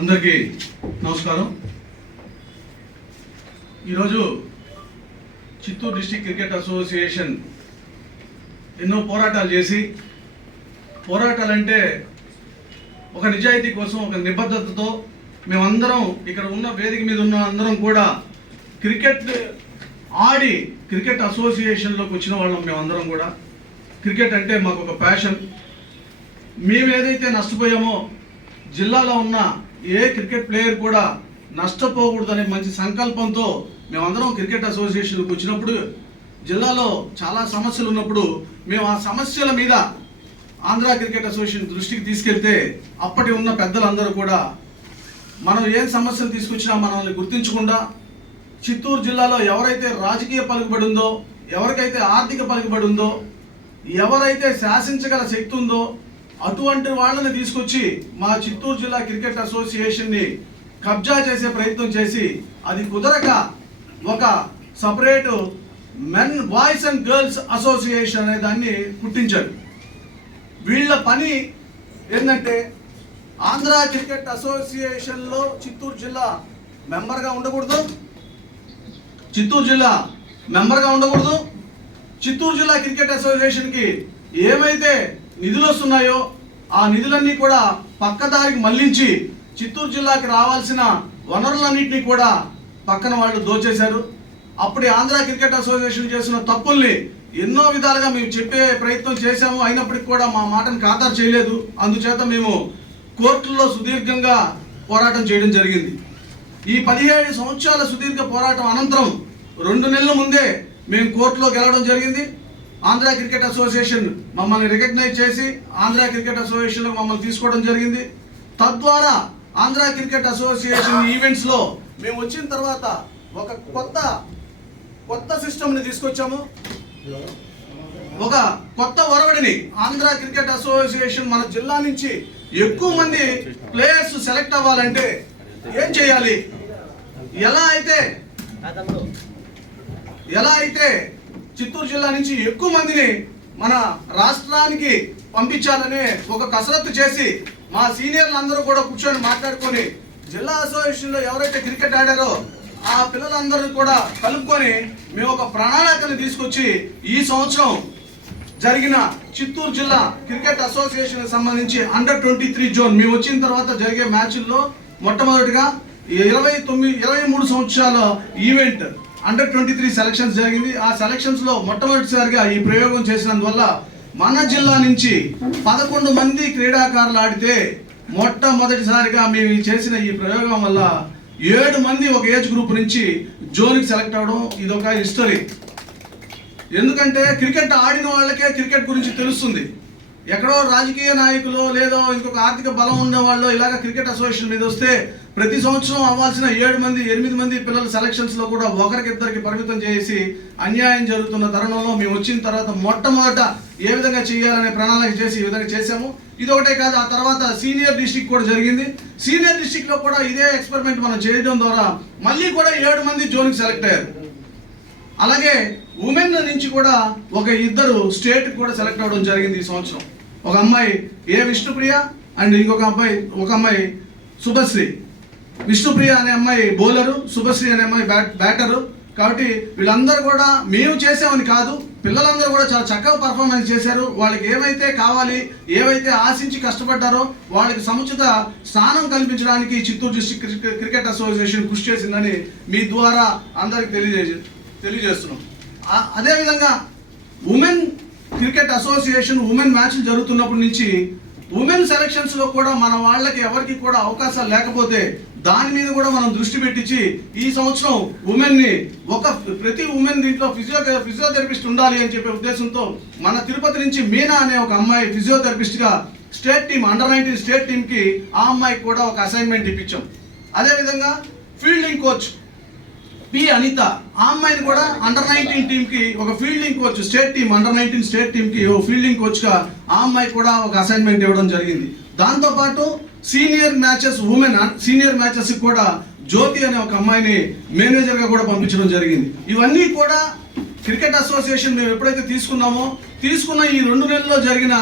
అందరికీ నమస్కారం. ఈరోజు చిత్తూరు డిస్ట్రిక్ట్ క్రికెట్ అసోసియేషన్ ఎన్నో పోరాటాలు చేసి, పోరాటాలంటే ఒక నిజాయితీ కోసం, ఒక నిబద్ధతతో మేమందరం ఇక్కడ ఉన్న వేదిక మీద ఉన్న అందరం కూడా క్రికెట్ ఆడి క్రికెట్ అసోసియేషన్లోకి వచ్చిన వాళ్ళం. మేమందరం కూడా క్రికెట్ అంటే మాకు ఒక ప్యాషన్. మేము ఏదైతే నష్టపోయామో జిల్లాలో ఉన్న ఏ క్రికెట్ ప్లేయర్ కూడా నష్టపోకూడదనే మంచి సంకల్పంతో మేమందరం క్రికెట్ అసోసియేషన్కి వచ్చినప్పుడు, జిల్లాలో చాలా సమస్యలు ఉన్నప్పుడు మేము ఆ సమస్యల మీద ఆంధ్ర క్రికెట్ అసోసియేషన్ దృష్టికి తీసుకెళ్తే అప్పటి ఉన్న పెద్దలందరూ కూడా మనం ఏ సమస్యలు తీసుకొచ్చినా మనల్ని గుర్తించకుండా, చిత్తూరు జిల్లాలో ఎవరైతే రాజకీయ పలుకుబడి ఉందో, ఎవరికైతే ఆర్థిక పలుకుబడి ఉందో, ఎవరైతే శాసించగల శక్తి ఉందో అటువంటి వాళ్ళని తీసుకొచ్చి మా చిత్తూరు జిల్లా క్రికెట్ అసోసియేషన్ని కబ్జా చేసే ప్రయత్నం చేసి, అది కుదరక ఒక separate men boys and girls association అనే దాన్ని పుట్టించారు. వీళ్ళ పని ఏంటంటే ఆంధ్ర క్రికెట్ అసోసియేషన్లో చిత్తూరు జిల్లా మెంబర్గా ఉండకూడదు, చిత్తూరు జిల్లా క్రికెట్ అసోసియేషన్కి ఏమైతే నిధులు వస్తున్నాయో ఆ నిధులన్నీ కూడా పక్కదారికి మళ్లించి చిత్తూరు జిల్లాకి రావాల్సిన వనరులన్నింటినీ కూడా పక్కన వాళ్ళు దోచేశారు. అప్పుడు ఆంధ్ర క్రికెట్ అసోసియేషన్ చేసిన తప్పుల్ని ఎన్నో విధాలుగా మేము చెప్పే ప్రయత్నం చేశాము. అయినప్పటికీ కూడా మా మాటను ఖాతరు చేయలేదు. అందుచేత మేము కోర్టుల్లో సుదీర్ఘంగా పోరాటం చేయడం జరిగింది. ఈ 17 సంవత్సరాల సుదీర్ఘ పోరాటం అనంతరం 2 నెలల ముందే మేము కోర్టులో గెలవడం జరిగింది. ఆంధ్ర క్రికెట్ అసోసియేషన్ మమ్మల్ని రికగ్నైజ్ చేసి ఆంధ్ర క్రికెట్ అసోసియేషన్లో మమ్మల్ని తీసుకోవడం జరిగింది. తద్వారా ఆంధ్ర క్రికెట్ అసోసియేషన్ ఈవెంట్స్లో మేము వచ్చిన తర్వాత ఒక కొత్త సిస్టమ్ని తీసుకొచ్చాము. ఒక కొత్త ఒరవడిని ఆంధ్ర క్రికెట్ అసోసియేషన్ మన జిల్లా నుంచి ఎక్కువ మంది ప్లేయర్స్ సెలెక్ట్ అవ్వాలంటే ఏం చేయాలి, ఎలా అయితే చిత్తూరు జిల్లా నుంచి ఎక్కువ మందిని మన రాష్ట్రానికి పంపించాలనే ఒక కసరత్తు చేసి మా సీనియర్లు అందరూ కూడా కూర్చొని మాట్లాడుకొని జిల్లా అసోసియేషన్లో ఎవరైతే క్రికెట్ ఆడారో ఆ పిల్లలందరూ కూడా కలుపుకొని మేము ఒక ప్రణాళికను తీసుకొచ్చి ఈ సంవత్సరం జరిగిన చిత్తూరు జిల్లా క్రికెట్ అసోసియేషన్ సంబంధించి అండర్-23 జోన్ మేము వచ్చిన తర్వాత జరిగే మ్యాచ్ల్లో మొట్టమొదటిగా 23 సంవత్సరాల ఈవెంట్ అండర్-23 సెలక్షన్స్ జరిగింది. ఆ సెలక్షన్స్ లో మొట్టమొదటిసారిగా ఈ ప్రయోగం చేసినందువల్ల మన జిల్లా నుంచి 11 మంది క్రీడాకారులు ఆడితే మొట్టమొదటిసారిగా మేము చేసిన ఈ ప్రయోగం వల్ల 7 మంది ఒక ఏజ్ గ్రూప్ నుంచి జోన్కి సెలెక్ట్ అవడం ఇదొక హిస్టరీ. ఎందుకంటే క్రికెట్ ఆడిన వాళ్ళకే క్రికెట్ గురించి తెలుస్తుంది. ఎక్కడో రాజకీయ నాయకులు లేదో ఇంకొక ఆర్థిక బలం ఉన్న వాళ్ళు ఇలాగ క్రికెట్ అసోసియేషన్ మీద వస్తే ప్రతి సంవత్సరం అవ్వాల్సిన 8 మంది పిల్లల సెలక్షన్స్లో కూడా ఒకరికిద్దరికి పరిమితం చేసి అన్యాయం జరుగుతున్న తరుణంలో మేము వచ్చిన తర్వాత మొట్టమొదట ఏ విధంగా చేయాలనే ప్రణాళిక చేసి ఈ విధంగా చేశాము. ఇది ఒకటే కాదు, ఆ తర్వాత సీనియర్ డిస్ట్రిక్ట్ కూడా జరిగింది. సీనియర్ డిస్ట్రిక్ట్లో కూడా ఇదే ఎక్స్పెరిమెంట్ మనం చేయడం ద్వారా మళ్ళీ కూడా 7 మంది జోన్కి సెలెక్ట్ అయ్యారు. అలాగే ఉమెన్ నుంచి కూడా ఒక 2 స్టేట్ కూడా సెలెక్ట్ అవ్వడం జరిగింది ఈ సంవత్సరం. ఒక అమ్మాయి విష్ణుప్రియ అండ్ ఇంకొక అమ్మాయి శుభశ్రీ. విష్ణుప్రియ అనే అమ్మాయి బౌలరు, శుభశ్రీ అనే అమ్మాయి బ్యాటరు. కాబట్టి వీళ్ళందరూ కూడా మేము చేసామని కాదు, పిల్లలందరూ కూడా చాలా చక్కగా పర్ఫార్మెన్స్ చేశారు. వాళ్ళకి ఏమైతే కావాలి, ఏవైతే ఆశించి కష్టపడ్డారో వాళ్ళకి సముచిత స్థానం కల్పించడానికి చిత్తూరు డిస్ట్రిక్ట్ క్రికెట్ అసోసియేషన్ కృషి చేసిందని మీ ద్వారా అందరికి తెలియజేస్తున్నాం. అదేవిధంగా ఉమెన్ క్రికెట్ అసోసియేషన్ ఉమెన్ మ్యాచ్లు జరుగుతున్నప్పటి నుంచి ఉమెన్ సెలక్షన్స్లో కూడా మన వాళ్ళకి ఎవరికి కూడా అవకాశాలు లేకపోతే దాని మీద కూడా మనం దృష్టి పెట్టించి ఈ సంవత్సరం ఉమెన్ని ప్రతి ఉమెన్ దీంట్లో ఫిజియోథెరపిస్ట్ ఉండాలి అని చెప్పే ఉద్దేశంతో మన తిరుపతి నుంచి మీనా అనే ఒక అమ్మాయి ఫిజియోథెరపిస్ట్గా స్టేట్ టీమ్ అండర్-19 స్టేట్ టీమ్కి ఆ అమ్మాయికి కూడా ఒక అసైన్మెంట్ ఇప్పించాం. అదేవిధంగా ఫీల్డింగ్ కోచ్ పి అనిత, ఆ అమ్మాయిని కూడా అండర్-19 టీమ్కి ఒక fielding coach state team under-19 state టీమ్కి ఒక ఫీల్డింగ్ కోచ్గా ఆ అమ్మాయి కూడా ఒక అసైన్మెంట్ ఇవ్వడం జరిగింది. దాంతోపాటు సీనియర్ మ్యాచెస్ కూడా జ్యోతి అనే ఒక అమ్మాయిని మేనేజర్గా కూడా పంపించడం జరిగింది. ఇవన్నీ కూడా క్రికెట్ అసోసియేషన్ మేము ఎప్పుడైతే తీసుకున్న ఈ 2 నెలల్లో జరిగిన